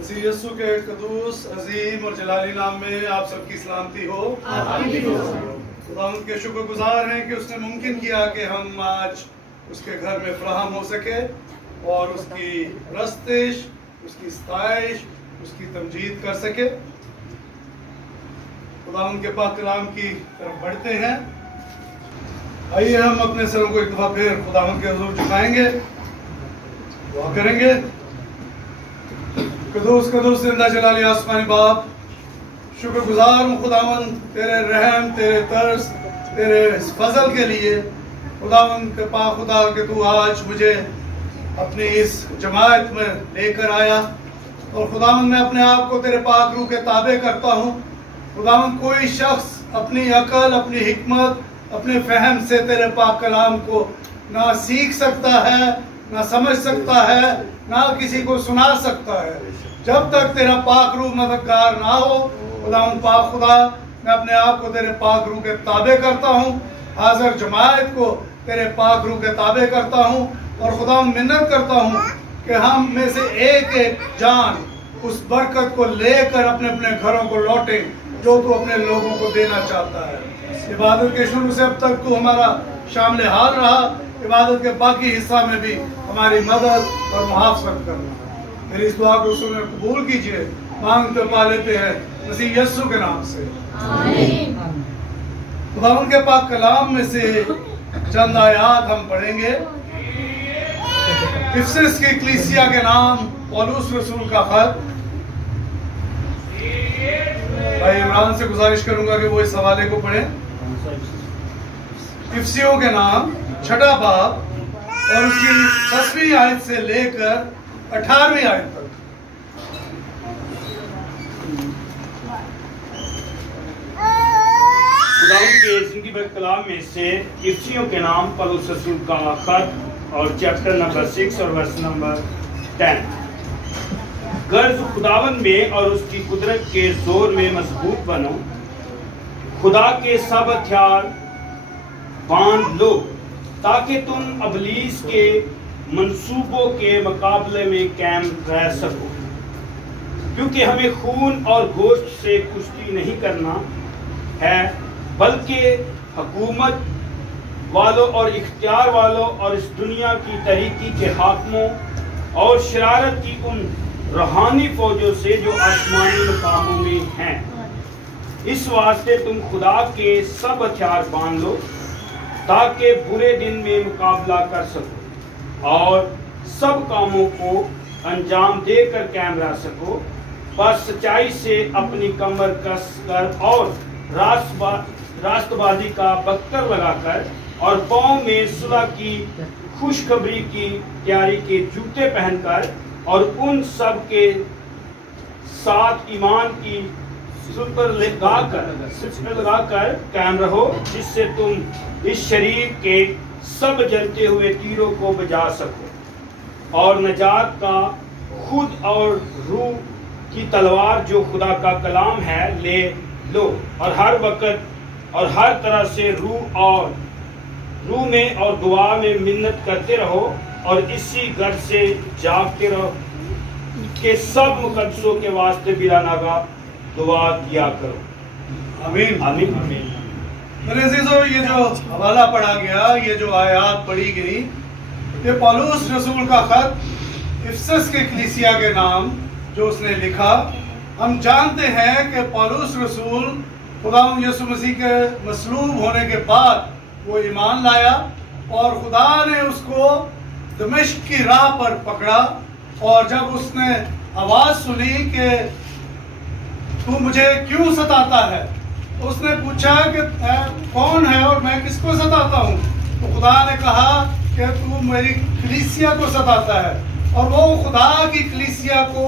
मसीह यीशु के कदूस अजीम और जलाली नाम में आप सबकी सलामती हो। खुदा के शुक्रगुजार हैं कि उसने मुमकिन किया कि हम आज उसके घर में फराहम हो सके और उसकी रस्तिश, उसकी सताइश, उसकी तमजीद कर सके। खुदा उनके पाक कलाम की तरफ बढ़ते हैं। आइए हम अपने सरों को एक दफा फिर खुदा के हुजूर झुकाएंगे, दुआ करेंगे। कदूस कदूस जिंदा जलाली आसमानी बाप, शुक्रगुजार हूँ खुदावन तेरे रहम, तेरे तरस, तेरे इस फजल के लिए। खुदावन के पाक खुदा के तू आज मुझे अपनी इस जमात में लेकर आया और खुदावन मैं अपने आप को तेरे पाक रूह के ताबे करता हूँ। खुदावन कोई शख्स अपनी अकल, अपनी हिकमत, अपने फहम से तेरे पाक कलाम को ना सीख सकता है, ना समझ सकता है, ना किसी को सुना सकता है जब तक तेरा पाक रूह मददगार ना हो। खुदावन पाक खुदा मैं अपने आप को तेरे पाक रूह के ताबे करता हूँ, हाजिर जमात को तेरे पाक रूह के ताबे करता हूँ और खुदा मिन्नत करता हूँ कि हम में से एक एक जान उस बरकत को लेकर अपने अपने घरों को लौटे जो तू अपने लोगों को देना चाहता है। इबादत के शुरू से अब तक तू हमारा शामिल हाल रहा, इबादत के बाकी हिस्सा में भी हमारी मदद और मुहाफ़त करना। मेरी इस दुआ को सुनकर कबूल कीजिए, मांगते पा लेते हैं मसीह यीशु के नाम से, आमीन। खुदा उनके पाक कलाम में से चंद आयात हम पढ़ेंगे। इफिसस की कलीसिया के नाम पौलुस रसूल का खत। भाई इमरान से गुजारिश करूंगा कि वो इस हवाले को पढ़ें। इफिसियों के नाम 6 बाब और उसकी 10वीं आयत से लेकर 18वीं आयत तक। खुदावंद के जिंदगी भर कलाम में से इफिसियों के नाम पौलुस रसूल का खत और चैप्टर नंबर 6 और वर्स नंबर 10। गर्ज खुदावंद में और उसकी कुदरत के जोर में मजबूत बनो, खुदा के सब हथियार बांध लो ताकि तुम अबलीस के मंसूबों के मुकाबले में कायम रह सको। क्योंकि हमें खून और गोश्त से कुश्ती नहीं करना है, बल्कि हुकूमत वालों और इख्तियार वालों और इस दुनिया की तरीकी के हाकिमों और शरारत की उन रूहानी फौजों से जो आसमानी मकामों में हैं। इस वास्ते तुम खुदा के सब हथियार बांध लो ताकि बुरे दिन में मुकाबला कर सको और सब कामों को अंजाम देकर कायम रह सको। बस सच्चाई से अपनी कमर कस कर और रास्तबाजी का बख्तर लगाकर और पाँव में सुलह की खुशखबरी की तैयारी के जूते पहनकर और उन सब के साथ ईमान की सिर पर लगाकर कायम रहो, जिससे तुम इस शरीर के सब जलते हुए तीरों को बजा सको और नजात का खुद और रूह की तलवार जो खुदा का कलाम है ले लो और हर वक्त और हर तरह से रूह में और दुआ में मिन्नत करते रहो और इसी गर्ज से जागते रहो कि सब मुकद्दसों के वास्ते बिला नागा दुआ किया करो। आमीन आमीन आमीन। मेरे अजीजों, ये जो हवाला पढ़ा गया, ये जो आयात पढ़ी गई, ये पौलुस रसूल का खत इफिसस के कलीसिया के नाम जो उसने लिखा। हम जानते हैं कि पौलुस रसूल खुदा यीशु मसीह के मसलूब होने के बाद वो ईमान लाया और खुदा ने उसको दमिश्क की राह पर पकड़ा और जब उसने आवाज सुनी कि तू मुझे क्यों सताता है, उसने पूछा कि कौन है और मैं किसको सताता हूँ। तो खुदा ने कहा कि तू मेरी कलीसिया को सताता है। और वो खुदा की कलीसिया को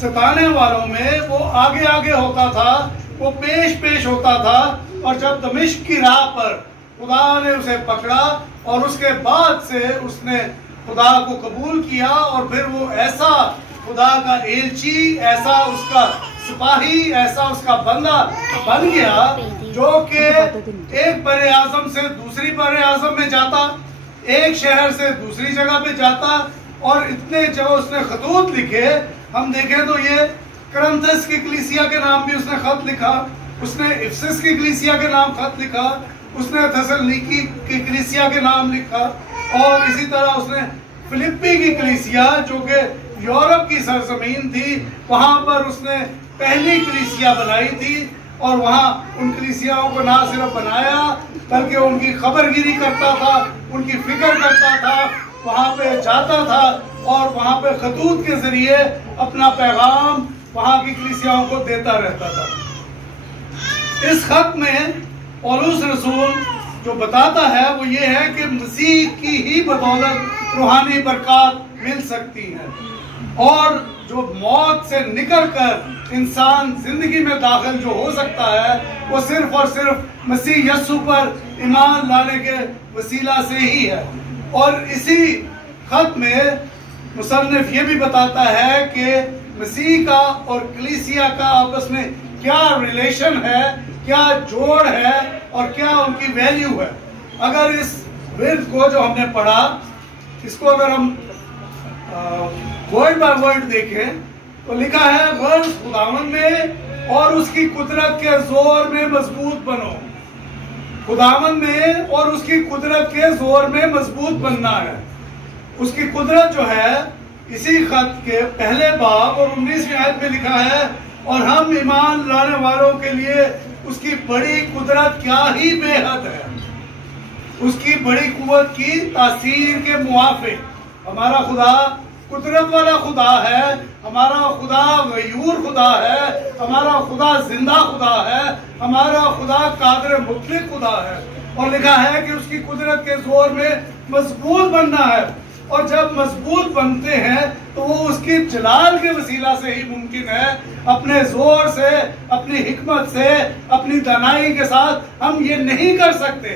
सताने वालों में वो आगे आगे होता था, वो पेश पेश होता था। और जब दमिश्क की राह पर खुदा ने उसे पकड़ा और उसके बाद से उसने खुदा को कबूल किया और फिर वो ऐसा खुदा का एलची, ऐसा उसका सिपाही, ऐसा उसका बंदा बन गया जो कि एक बड़े आजम से दूसरी बड़े आजम में जाता, एक शहर से दूसरी जगह पे जाता और इतने जो उसने खतूत लिखे हम देखें तो ये करंथस की कलीसिया के नाम भी उसने खत लिखा, उसने इफिसस की कलीसिया के नाम खत लिखा, उसने थेसलुनीकी की कलीसिया के नाम लिखा, और इसी तरह उसने फिलिप्पी की कलीसिया जो कि यूरोप की सरजमीन थी, वहां पर उसने पहली कलीसिया बनाई थी, और वहां उन कलीसियाओं को ना सिर्फ बनाया बल्कि उनकी खबरगिरी करता था, उनकी फिक्र करता था, वहां पे जाता था और वहां पे खतूत के जरिए अपना पैगाम वहां की कलीसियाओं को देता रहता था। इस खत में पौलुस रसूल जो बताता है वो ये है कि मसीह की ही बदौलत रूहानी बरकत मिल सकती है, और जो मौत से निकलकर इंसान जिंदगी में दाखिल जो हो सकता है वो सिर्फ और सिर्फ मसीह यस्सु पर ईमान लाने के वसीला से ही है। और इसी खत में मुसन्निफ ये भी बताता है कि मसीह का और कलीसिया का आपस में क्या रिलेशन है, क्या जोड़ है और क्या उनकी वैल्यू है। अगर इस वर्ड को जो हमने पढ़ा इसको अगर हम वर्ड बाय वर्ड देखें तो लिखा है वर्ड खुदावन में और उसकी कुदरत के जोर में मजबूत बनो। खुदावन में और उसकी कुदरत के जोर में मजबूत बनना है। उसकी कुदरत जो है इसी खत के पहले बाब और 19वीं आयत में लिखा है, और हम ईमान लाने वालों के लिए उसकी बड़ी कुदरत क्या ही बेहद है, उसकी बड़ी कुव्वत की तासीर के मुआफिक। हमारा खुदा कुदरत वाला खुदा है, हमारा खुदा गयूर खुदा है, हमारा खुदा जिंदा खुदा है, हमारा खुदा कादिर मुतलक खुदा है, और लिखा है कि उसकी कुदरत के जोर में मजबूत बनना है। और जब मजबूत बनते हैं तो वो उसकी जलाल के वसीला से ही मुमकिन है। अपने जोर से, अपनी हिकमत से, अपनी दानाई के साथ हम ये नहीं कर सकते।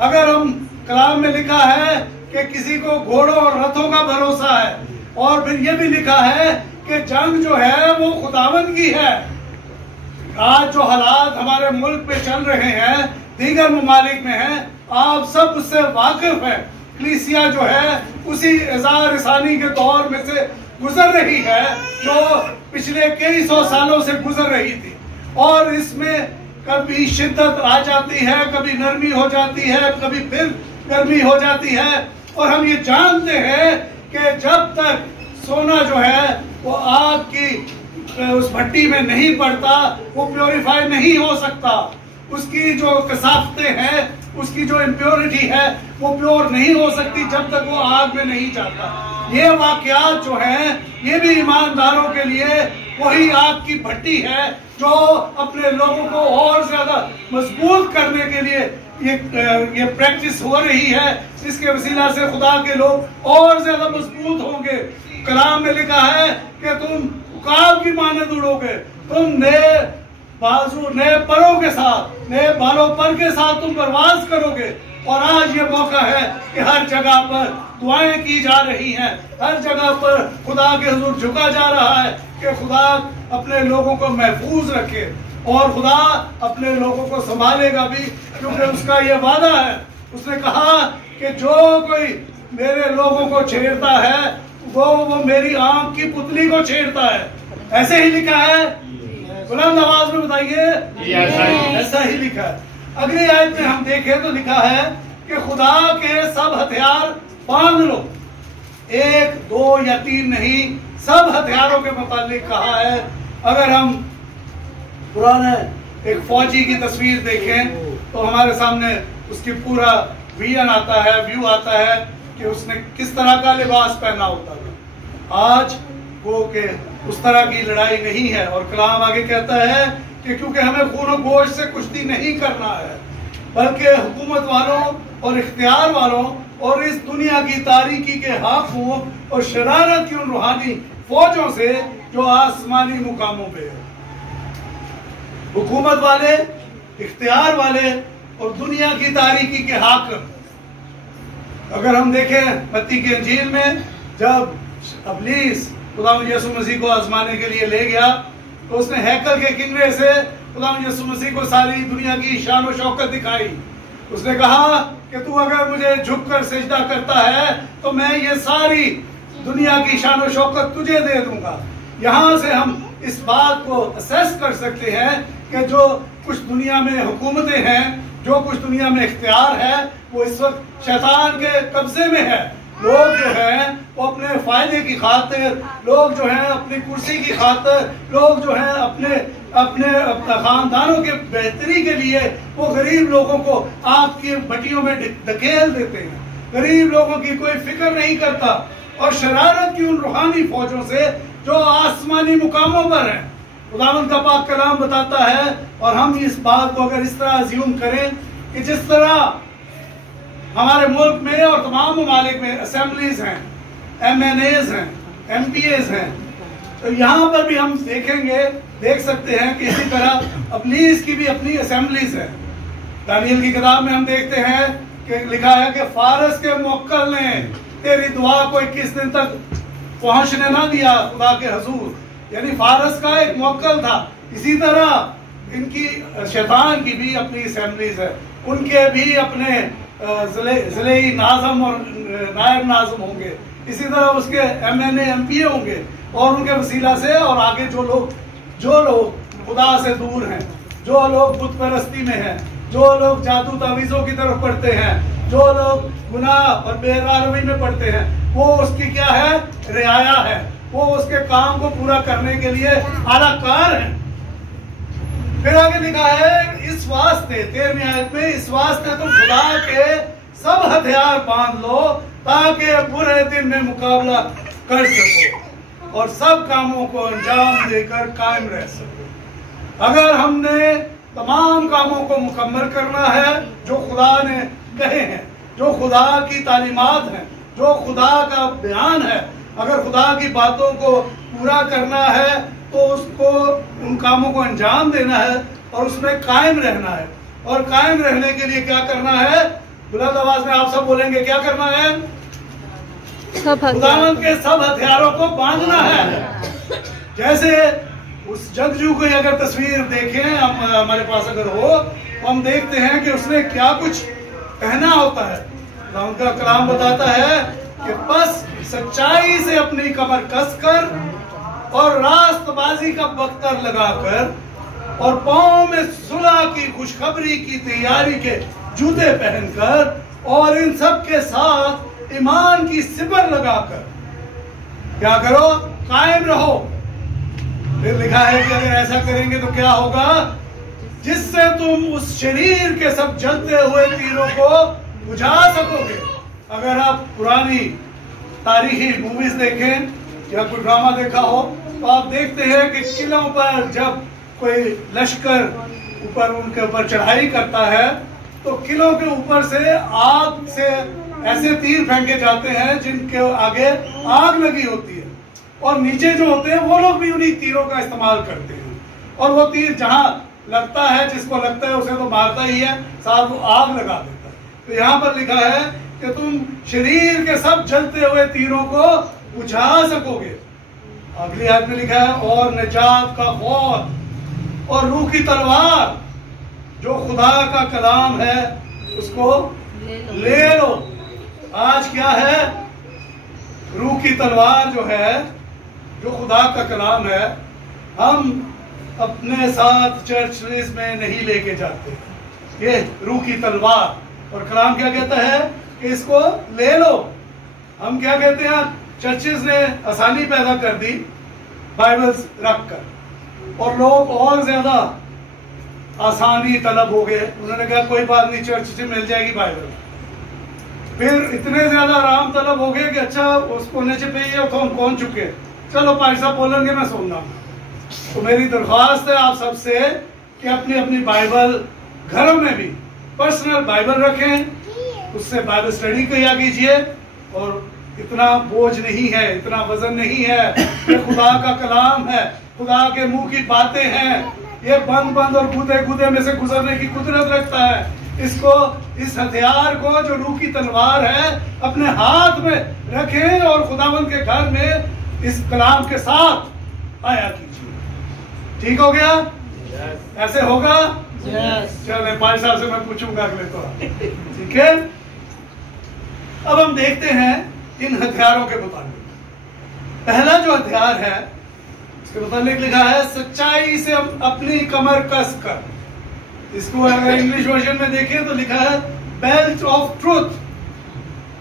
अगर हम कलाम में लिखा है कि किसी को घोड़ों और रथों का भरोसा है, और फिर ये भी लिखा है कि जंग जो है वो खुदावंद की है। आज जो हालात हमारे मुल्क में चल रहे हैं, दीगर ममालिक में हैं, आप सब उससे वाकिफ हैं। कलीसिया जो है उसी इज़ार रसानी के दौर में से गुजर रही है जो पिछले कई सौ सालों से गुजर रही थी, और इसमें कभी शिद्दत आ जाती है, कभी नरमी हो जाती है, कभी फिर गर्मी हो जाती है। और हम ये जानते हैं कि जब तक सोना जो है वो आग की उस भट्टी में नहीं पड़ता वो प्योरीफाई नहीं हो सकता। उसकी जो कसाफ्तें हैं, उसकी जो इम्प्योरिटी है वो प्योर नहीं हो सकती जब तक वो आग में नहीं जाता। ये वाकयात जो हैं ये भी ईमानदारों के लिए वही आग की भट्टी है जो अपने लोगों को और ज्यादा मजबूत करने के लिए ये प्रैक्टिस हो रही है। इसके वसीला से खुदा के लोग और ज्यादा मजबूत होंगे। कलाम में लिखा है कि तुम उकाब की मानद उड़ोगे, तुम नए बाजू, नए परों के साथ, नए बालों पर के साथ तुम परवाज करोगे। और आज ये मौका है कि हर जगह पर दुआएं की जा रही हैं, हर जगह पर खुदा के हुजूर झुका जा रहा है कि खुदा अपने लोगों को महफूज रखे, और खुदा अपने लोगों को संभालेगा भी, क्योंकि उसका ये वादा है। उसने कहा कि जो कोई मेरे लोगों को छेड़ता है वो मेरी आंख की पुतली को छेड़ता है। ऐसे ही लिखा है, बुलंद आवाज में बताइए, ऐसा ही लिखा है। अगली आयत में हम देखें तो लिखा है कि खुदा के सब हथियार बांध लो। 1, 2 या 3 नहीं, सब हथियारों के मुतालिक कहा है। अगर हम पुराने एक फौजी की तस्वीर देखें तो हमारे सामने उसकी पूरा विजन आता है, व्यू आता है कि उसने किस तरह का लिबास पहना होता था। आज वो के उस तरह की लड़ाई नहीं है, और कलाम आगे कहता है कि क्योंकि हमें खून और गोश्त से कुश्ती नहीं करना है, बल्कि हुकूमत वालों और इख्तियार वालों और इस दुनिया की तारीकी के हाकिमों और शरारत की उन रूहानी फौजों से जो आसमानी मुकामों पे है। हुकूमत वाले, इख्तियार वाले और दुनिया की तारीकी के हाकिम। अगर हम देखें मत्ती की इंजील में, जब इब्लीस खुदा यीशु मसीह को आजमाने के लिए ले गया तो उसने हैकल के किनारे से खुदा यीशु मसीह को सारी दुनिया की शान और शौकत दिखाई। उसने कहा कि तू अगर मुझे झुककर सजदा करता है तो मैं ये सारी दुनिया की शान और शौकत तुझे दे दूंगा। यहाँ से हम इस बात को असेस कर सकते हैं कि जो कुछ दुनिया में हुकूमतें हैं, जो कुछ दुनिया में इख्तियार है, वो इस वक्त शैतान के कब्जे में है। लोग जो हैं वो अपने फायदे की खातिर, लोग जो हैं अपनी कुर्सी की खातिर, लोग जो हैं अपने अपने खानदानों के बेहतरी के लिए वो गरीब लोगों को आग की भट्टियों में धकेल देते हैं। गरीब लोगों की कोई फिक्र नहीं करता और शरारत की उन रूहानी फौजों से जो आसमानी मुकामों पर हैं। खुदावंद का पाक कलाम बताता है, और हम इस बात को अगर इस तरह अज्यूम करें कि जिस तरह हमारे मुल्क में और तमाम ममालिक में असेंबलीज हैं, MNAs हैं, MPAs हैं, तो यहाँ पर भी हम देख सकते हैं कि इसी तरह अबलीस की भी अपनी असेंबलीज है। दानियल की किताब में हम देखते हैं कि लिखा है कि फारस के मुवक्किल ने तेरी दुआ को 21 दिन तक पहुंचने ना दिया खुदा के हजूर, यानी फारस का एक मुवक्किल था। इसी तरह इनकी शैतान की भी अपनी असेंबलीज है, उनके भी अपने ज़िले नाज़म और नायब नाज़म होंगे, इसी तरह उसके MNA MPA होंगे, और उनके वसीला से और आगे जो लोग खुदा से दूर हैं, जो लोग बुत परस्ती में हैं, जो लोग जादू तावीज़ों की तरफ पढ़ते हैं, जो लोग गुनाह और बेरारवी में पढ़ते हैं, वो उसकी क्या है, रियाया है, वो उसके काम को पूरा करने के लिए आलाकार है। फिर आगे लिखा है, इस वास्ते 13वीं आयत में, इस वास्ते तुम खुदा के सब हथियार बांध लो ताकि बुरे दिन में मुकाबला कर सको और सब कामों को अंजाम देकर कायम रह सको। अगर हमने तमाम कामों को मुकम्मल करना है जो खुदा ने कहे हैं, जो खुदा की तालीमात हैं, जो खुदा का बयान है, अगर खुदा की बातों को पूरा करना है तो उसको उन कामों को अंजाम देना है और उसमें कायम रहना है। और कायम रहने के लिए क्या करना है? बुलंद आवाज में आप सब बोलेंगे, क्या करना है? खुदावंद के सब हथियारों को बांधना है। जैसे उस जंगजू की अगर तस्वीर देखें हम, हमारे पास अगर हो, तो हम देखते हैं कि उसने क्या कुछ पहना होता है। खुदावंद का कलाम बताता है कि बस सच्चाई से अपनी कमर कसकर और रास्तबाजी का बख्तर लगाकर और पांव में सुलह की खुशखबरी की तैयारी के जूते पहनकर और इन सब के साथ ईमान की सिपर लगाकर क्या करो? कायम रहो। फिर लिखा है कि अगर ऐसा करेंगे तो क्या होगा? जिससे तुम उस शरीर के सब जलते हुए तीरों को बुझा सकोगे। अगर आप पुरानी तारीखी मूवीज देखें या कोई ड्रामा देखा हो तो आप देखते हैं कि किलों पर जब कोई लश्कर ऊपर उनके ऊपर चढ़ाई करता है तो किलों के ऊपर से आग से ऐसे तीर फेंके जाते हैं जिनके आगे आग लगी होती है, और नीचे जो होते हैं वो लोग भी उन्हीं तीरों का इस्तेमाल करते हैं, और वो तीर जहां लगता है, जिसको लगता है उसे तो मारता ही है, साथ वो आग लगा देता है। तो यहाँ पर लिखा है कि तुम शरीर के सब जलते हुए तीरों को बुझा सकोगे। अगली आयत में लिखा है, और निजात का खौफ और रूह की तलवार जो खुदा का कलाम है उसको ले लो। आज क्या है? रूह की तलवार जो है, जो खुदा का कलाम है, हम अपने साथ चर्च में नहीं लेके जाते। ये रूह की तलवार, और कलाम क्या कहता है कि इसको ले लो। हम क्या कहते हैं? चर्चेस ने आसानी पैदा कर दी बाइबल्स रख कर, और लोग और ज्यादा आसानी तलब हो गए। उन्होंने कहा कोई बात नहीं, चर्च से मिल जाएगी बाइबल। फिर इतने ज्यादा आराम तलब हो गए कि अच्छा उस कोने से पे तो हम पहुंच चुके, चलो भाई साहब बोलेंगे मैं सुनना। तो मेरी दरख्वास्त है आप सबसे कि अपनी अपनी बाइबल घरों में भी पर्सनल बाइबल रखें, उससे बाइबल स्टडी किया कीजिए। और इतना बोझ नहीं है, इतना वजन नहीं है, ये खुदा का कलाम है, खुदा के मुंह की बातें हैं। ये बंद और गुदे में से गुजरने की कुदरत रखता है। इसको, इस हथियार को जो रूह की तलवार है, अपने हाथ में रखें और खुदावंद के घर में इस कलाम के साथ आया कीजिए। ठीक हो गया? ऐसे होगा? चले भाई साहब से मैं पूछूंगा अगले तो। ठीक है, अब हम देखते हैं इन हथियारों के मुताबिक। पहला जो हथियार है इसके मुताबिक लिखा है सच्चाई से अपनी कमर कस कर। इसको अगर इंग्लिश वर्जन में देखें तो लिखा है बेल्ट ऑफ ट्रूथ।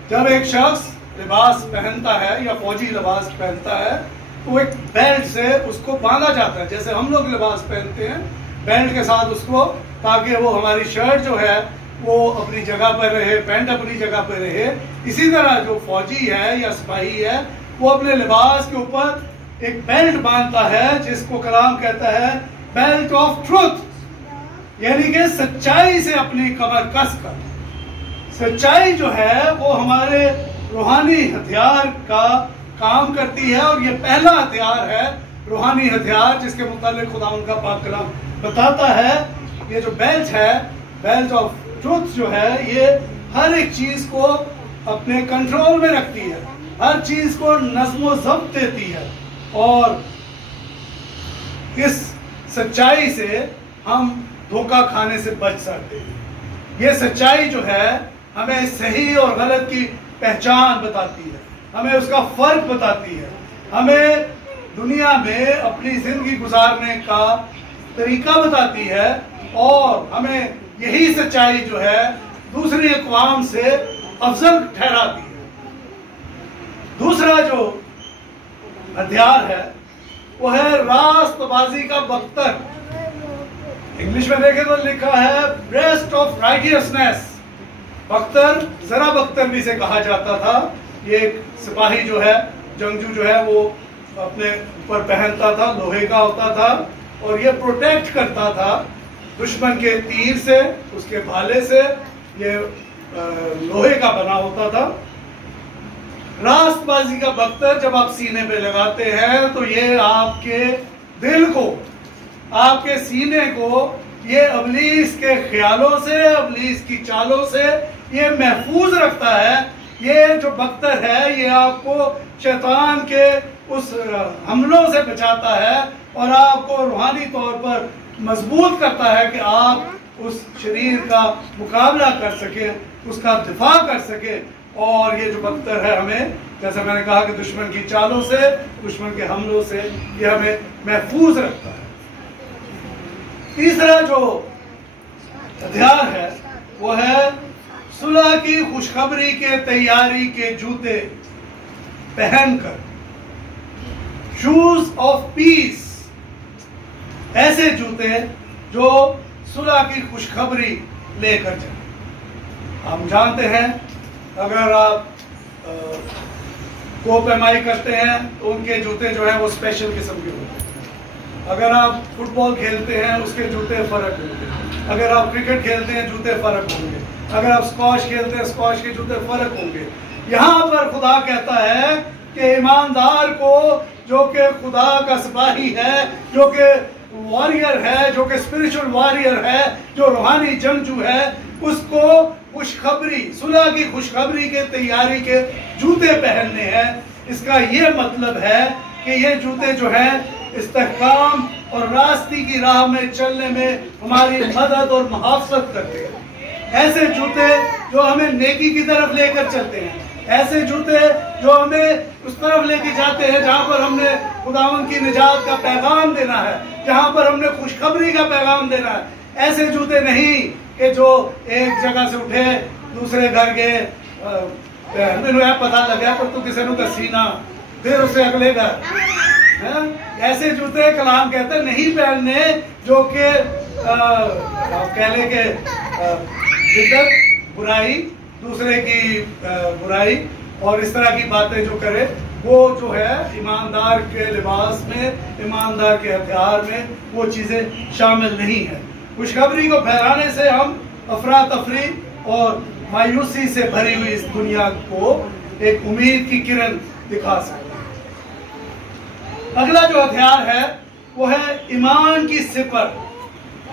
जब एक शख्स लिबास पहनता है या फौजी लिबास पहनता है तो एक बेल्ट से उसको बांधा जाता है, जैसे हम लोग लिबास पहनते हैं बेल्ट के साथ उसको, ताकि वो हमारी शर्ट जो है वो अपनी जगह पर रहे, पैंट अपनी जगह पर रहे। इसी तरह जो फौजी है या सिपाही है वो अपने लिबास के ऊपर एक बेल्ट बांधता है जिसको कलाम कहता है बेल्ट ऑफ ट्रूथ, यानी कि सच्चाई से अपनी कमर कस कर। सच्चाई जो है वो हमारे रूहानी हथियार का काम करती है और ये पहला हथियार है रूहानी हथियार जिसके मुताबिक खुदा उनका पाक कलाम बताता है। ये जो बेल्ट है, बेल्ट ऑफ ट्रूथ जो है, ये हर एक चीज को अपने कंट्रोल में रखती है, हर चीज को नज़्म ज़ब्त देती है और इस सच्चाई से हम धोखा खाने से बच सकते हैं। ये सच्चाई जो है हमें सही और गलत की पहचान बताती है, हमें उसका फर्क बताती है, हमें दुनिया में अपनी जिंदगी गुजारने का तरीका बताती है और हमें यही सच्चाई जो है दूसरी अक़वाम से अफजल ठहराती है। दूसरा जो हथियार है वो है रास्तबाजी का बख्तर। इंग्लिश में देखें तो लिखा है ब्रेस्ट ऑफ राइटियसनेस। बख्तर, जरा बख्तर भी से कहा जाता था। ये एक सिपाही जो है, जंगजू जो है, वो अपने ऊपर पहनता था, लोहे का होता था और ये प्रोटेक्ट करता था दुश्मन के तीर से, उसके भाले से। ये लोहे का बना होता था। रास्तबाजी का बख्तर जब आप सीने पे लगाते हैं तो ये आपके दिल को, आपके सीने को ये अबलीस के ख्यालों से, अबलीस की चालों से ये महफूज रखता है। ये जो बख्तर है ये आपको शैतान के उस हमलों से बचाता है और आपको रूहानी तौर पर मजबूत करता है कि आप उस शरीर का मुकाबला कर सके, उसका दिफा कर सके। और ये जो बख्तर है हमें, जैसे मैंने कहा कि दुश्मन की चालों से, दुश्मन के हमलों से ये हमें महफूज रखता है। तीसरा जो हथियार है वो है सुलह की खुशखबरी के तैयारी के जूते पहनकर, शूज ऑफ पीस। ऐसे जूते जो सुलह की खुशखबरी लेकर चले। हम जानते हैं अगर आप कोप एमआई करते हैं तो उनके जूते जो है वो स्पेशल किस्म के होते हैं। अगर आप फुटबॉल खेलते हैं उसके जूते फर्क होंगे। अगर आप क्रिकेट खेलते हैं जूते फर्क होंगे। अगर आप स्क्वॉश खेलते हैं स्क्वॉश के जूते फर्क होंगे। यहाँ पर खुदा कहता है कि ईमानदार को, जो कि खुदा का सिपाही है, जो कि वॉरियर है, जो कि स्पिरिचुअल वॉरियर है, जो रूहानी जंगजू है, उसको खुशखबरी, सुलह की खुशखबरी के तैयारी के जूते पहनने हैं। इसका ये मतलब है कि ये जूते जो हैं इस्तेहकाम और रास्ते की राह में चलने में हमारी मदद और मुहाफ़ज़त करते हैं। ऐसे जूते जो हमें नेकी की तरफ लेकर चलते हैं, ऐसे जूते जो हमें उस तरफ लेके जाते हैं जहां पर हमने खुदावंद की निजात का पैगाम देना है, जहां पर हमने खुशखबरी का पैगाम देना है। ऐसे जूते नहीं कि जो एक जगह से उठे दूसरे घर गए, मैंने पता लगा पर तू किसी ने सीना फिर उसे अगले घर। ऐसे जूते कलाम कहते नहीं पहनने जो कि कह ले के दिक्कत, बुराई, दूसरे की बुराई और इस तरह की बातें जो करे, वो जो है ईमानदार के लिबास में, ईमानदार के हथियार में वो चीजें शामिल नहीं है। खुशखबरी को फैलाने से हम अफरा तफरी और मायूसी से भरी हुई इस दुनिया को एक उम्मीद की किरण दिखा सकते हैं। अगला जो हथियार है वो है ईमान की सिपर,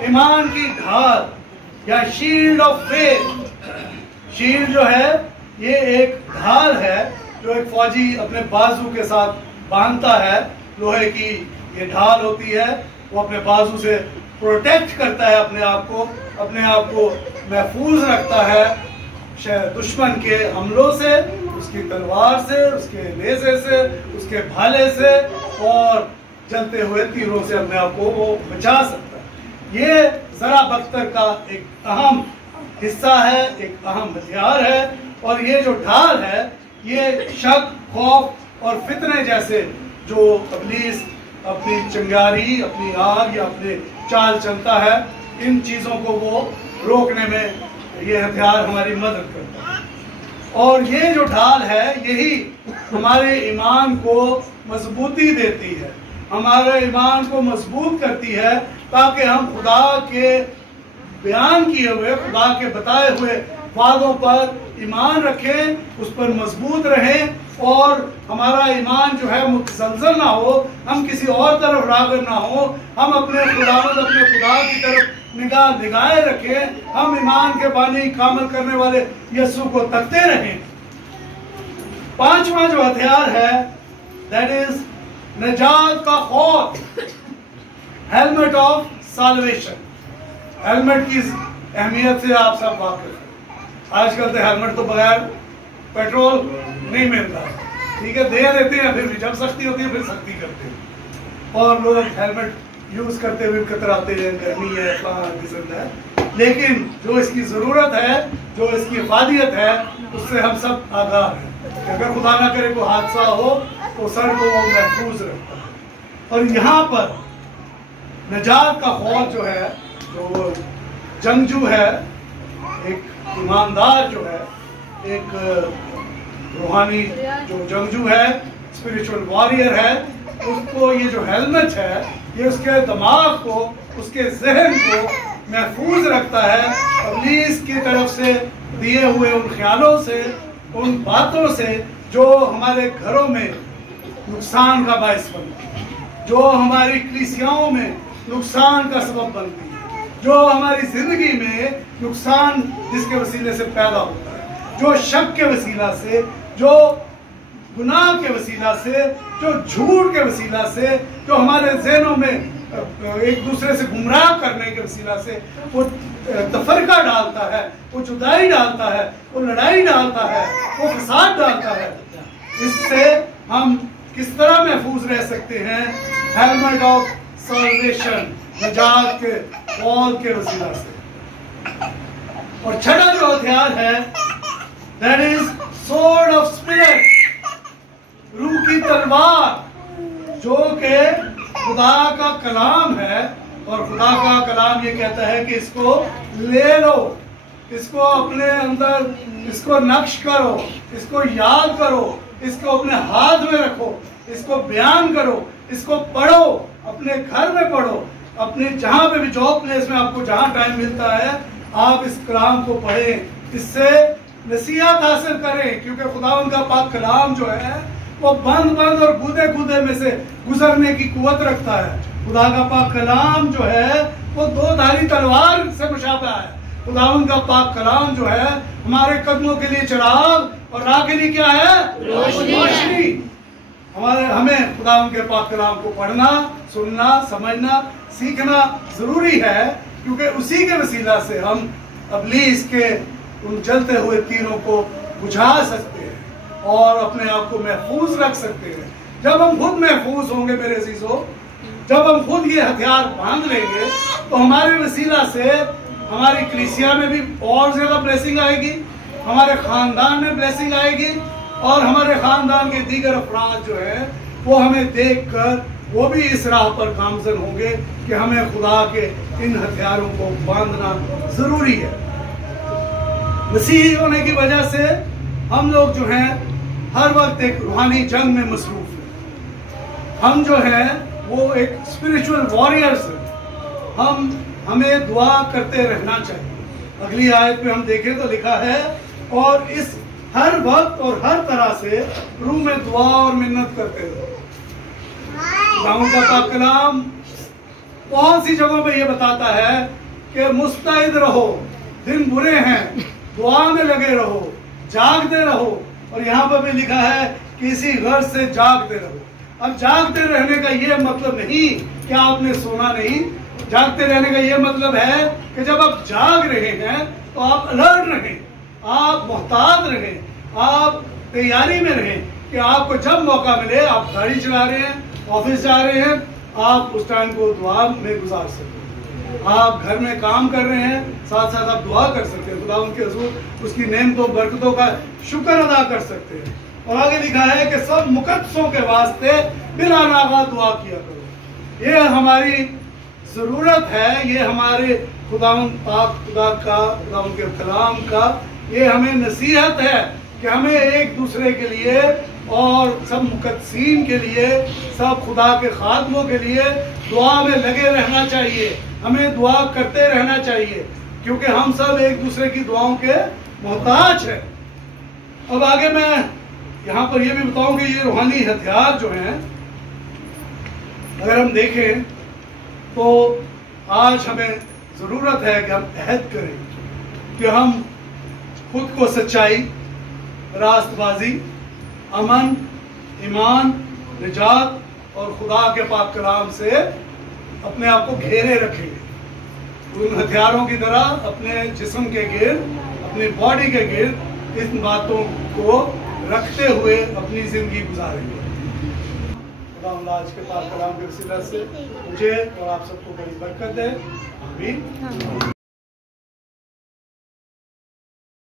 ईमान की ढाल या शील्ड ऑफ फेथ। शील्ड जो है ये एक ढाल है जो एक फौजी अपने बाजू के साथ बांधता है। लोहे की ये ढाल होती है, वो अपने बाजू से प्रोटेक्ट करता है अपने आप को महफूज रखता है दुश्मन के हमलों से, उसकी तलवार से, उसके नेज़े से, उसके भाले से। और जलते हुए तीरों से अपने आप को वो बचा सकता है। ये जरा बख्तर का एक अहम हिस्सा है, एक अहम हथियार है। और ये जो ढाल है, ये शक, खौफ और फितने जैसे जो इब्लीस अपनी चिंगारी, अपनी आग या अपने चाल चलता है, इन चीजों को वो रोकने में ये हथियार हमारी मदद करता है। और ये जो ढाल है, यही हमारे ईमान को मजबूती देती है, हमारे ईमान को मजबूत करती है, ताकि हम खुदा के बयान किए हुए, खुदा के बताए हुए वादों पर ईमान रखें, उस पर मजबूत रहें और हमारा ईमान जो है मुतसलसल ना हो, हम किसी और तरफ राग़िब ना हो, हम अपने खुदावंद, अपने खुदा की तरफ निगाह निगाहे रखें, हम ईमान के बानी कामल करने वाले यीशु को तकते रहें। पांचवा जो हथियार है, दैट इज नजात का खौफ, हेलमेट ऑफ साल्वेशन। हेलमेट की अहमियत से आप सब वाकिफ हैं। आजकल तो हेलमेट तो बगैर पेट्रोल नहीं मिलता, ठीक है, दे देते हैं, फिर जब सख्ती होती है फिर सख्ती करते हैं और लोग हेलमेट यूज करते हुए कतराते हैं, गर्मी है, किस्म है। लेकिन जो इसकी जरूरत है, जो इसकी इफादियत है, उससे हम सब आगाह हैं कि अगर खुदा ना करे कोई हादसा हो तो सर को वो महफूज रखता है। और यहाँ पर नजात का खौफ जो है, जो जंगजू है, एक ईमानदार जो है, एक रूहानी जो जंगजू है, स्पिरिचुअल वॉरियर है, उसको ये जो हेलमेट है, ये उसके दिमाग को, उसके जहन को महफूज रखता है इब्लीस की तरफ से दिए हुए उन ख्यालों से, उन बातों से जो हमारे घरों में नुकसान का बायस बनती है, जो हमारी कलीसियाओं में नुकसान का सबब बनती है, जो हमारी जिंदगी में नुकसान जिसके वसीले से पैदा होता है, जो शक के वसीला से, जो गुनाह के वसीला से, जो झूठ के वसीला से, जो हमारे ज़हनों में एक दूसरे से गुमराह करने के वसीला से वो तफरका डालता है, वो जुदाई डालता है, वो लड़ाई डालता है, वो फसाद डालता है। इससे हम किस तरह महफूज रह सकते हैं? हेलमेट ऑफ सल्वेशन, नजात के वॉल के वसीला से। और छठा जो हथियार है, that is sword of spirit, रूह की तलवार, जो कि खुदा का कलाम है। और खुदा का कलाम ये कहता है कि इसको ले लो, इसको अपने अंदर, इसको नक्श करो, इसको याद करो, इसको अपने हाथ में रखो, इसको बयान करो, इसको पढ़ो, अपने घर में पढ़ो, अपने जहां पे भी जॉब प्लेस में आपको जहां टाइम मिलता है, आप इस कलाम को पढ़ें, इससे नसीहत हासिल करें। क्योंकि खुदावंद का पाक कलाम जो है वो बंद और कूदे कूदे में से गुजरने की कुव्वत रखता है। खुदा का पाक कलाम जो है वो दो धारी तलवार से मुशाबा है। खुदावंद का पाक कलाम जो है हमारे कदमों के लिए चिराग और राह के लिए क्या है? रोशनी। हमें खुदावंद के पाक कलाम को पढ़ना, सुनना, समझना, सीखना जरूरी है, क्योंकि उसी के वसीला से हम इब्लीस के उन जलते हुए तीरों को बुझा सकते हैं और अपने आप को महफूज रख सकते हैं। जब हम खुद महफूज होंगे मेरे अजीजों, जब हम खुद ये हथियार बांध लेंगे, तो हमारे वसीला से हमारी कलीसिया में भी और ज्यादा ब्लेसिंग आएगी, हमारे खानदान में ब्लेसिंग आएगी, और हमारे खानदान के दीगर अफराद जो है वो हमें देखकर वो भी इस राह पर गामजन होंगे कि हमें खुदा के इन हथियारों को बांधना जरूरी है। मसीही होने की वजह से हम लोग जो हैं हर वक्त एक रूहानी जंग में मसरूफ हैं। हम जो हैं वो एक स्पिरिचुअल वॉरियर्स हैं। हमें दुआ करते रहना चाहिए। अगली आयत में हम देखें तो लिखा है, और इस हर वक्त और हर तरह से रूह में दुआ और मिन्नत करते रहो। खुदावंद का पाक कलाम बहुत सी जगहों पे ये बताता है कि मुस्तैद रहो, दिन बुरे हैं, दुआ में लगे रहो, जागते रहो। और यहाँ पर भी लिखा है कि इसी गर्ज से जागते रहो। अब जागते रहने का ये मतलब नहीं कि आपने सोना नहीं। जागते रहने का ये मतलब है कि जब आप जाग रहे हैं तो आप अलर्ट रहें, आप मोहतात रहें, आप तैयारी में रहें कि आपको जब मौका मिले, आप गाड़ी चला रहे हैं, ऑफिस जा रहे हैं, आप उस टाइम को दुआ में गुजार सकते हैं। आप घर में काम कर रहे हैं, साथ साथ आप दुआ कर सकते हैं, खुदा उनके हुजूर उसकी नेमतों बरकतों का शुक्र अदा कर सकते हैं। और आगे लिखा है कि सब मुकद्दसों के वास्ते बिला नागा दुआ किया करो। ये हमारी जरूरत है, ये हमारे खुदावंद पाक खुदा का, खुदावंद के कलाम का ये हमें नसीहत है कि हमें एक दूसरे के लिए और सब मुकद्दसीन के लिए, सब खुदा के खादमों के लिए दुआ में लगे रहना चाहिए। हमें दुआ करते रहना चाहिए क्योंकि हम सब एक दूसरे की दुआओं के मोहताज हैं। अब आगे मैं यहाँ पर यह भी बताऊं कि ये रूहानी हथियार जो हैं, अगर हम देखें तो आज हमें जरूरत है कि हम अहद करें कि हम खुद को सच्चाई, रास्तबाजी, अमन, ईमान, निजात और खुदा के पाक कलाम से अपने आप को घेरे रखेंगे। उन हथियारों की तरह अपने जिस्म के गिर्द, अपनी बॉडी के गिर्द इन बातों को रखते हुए अपनी जिंदगी गुजारेंगे। खुदा आज के पाक कलाम के वसीला से मुझे और आप सबको बड़ी बरकत है। आमीन।